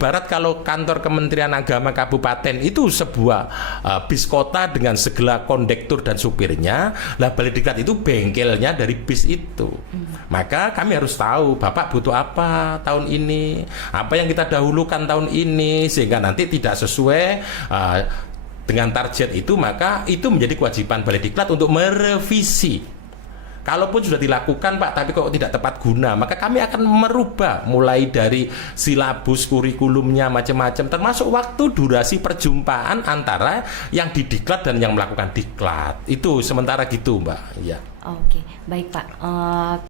ibarat kalau kantor Kementerian Agama Kabupaten itu sebuah bis kota dengan segala kondektur dan supirnya, lah Balai Diklat itu bengkelnya dari bis itu. Maka kami harus tahu Bapak butuh apa tahun ini, apa yang kita dahulukan tahun ini, sehingga nanti tidak sesuai dengan target itu, maka itu menjadi kewajiban Balai Diklat untuk merevisi. Kalaupun sudah dilakukan Pak, tapi kok tidak tepat guna, maka kami akan merubah mulai dari silabus, kurikulumnya, macam-macam, termasuk waktu durasi perjumpaan antara yang didiklat dan yang melakukan diklat. Itu sementara gitu Mbak. Ya. Oke, baik Pak.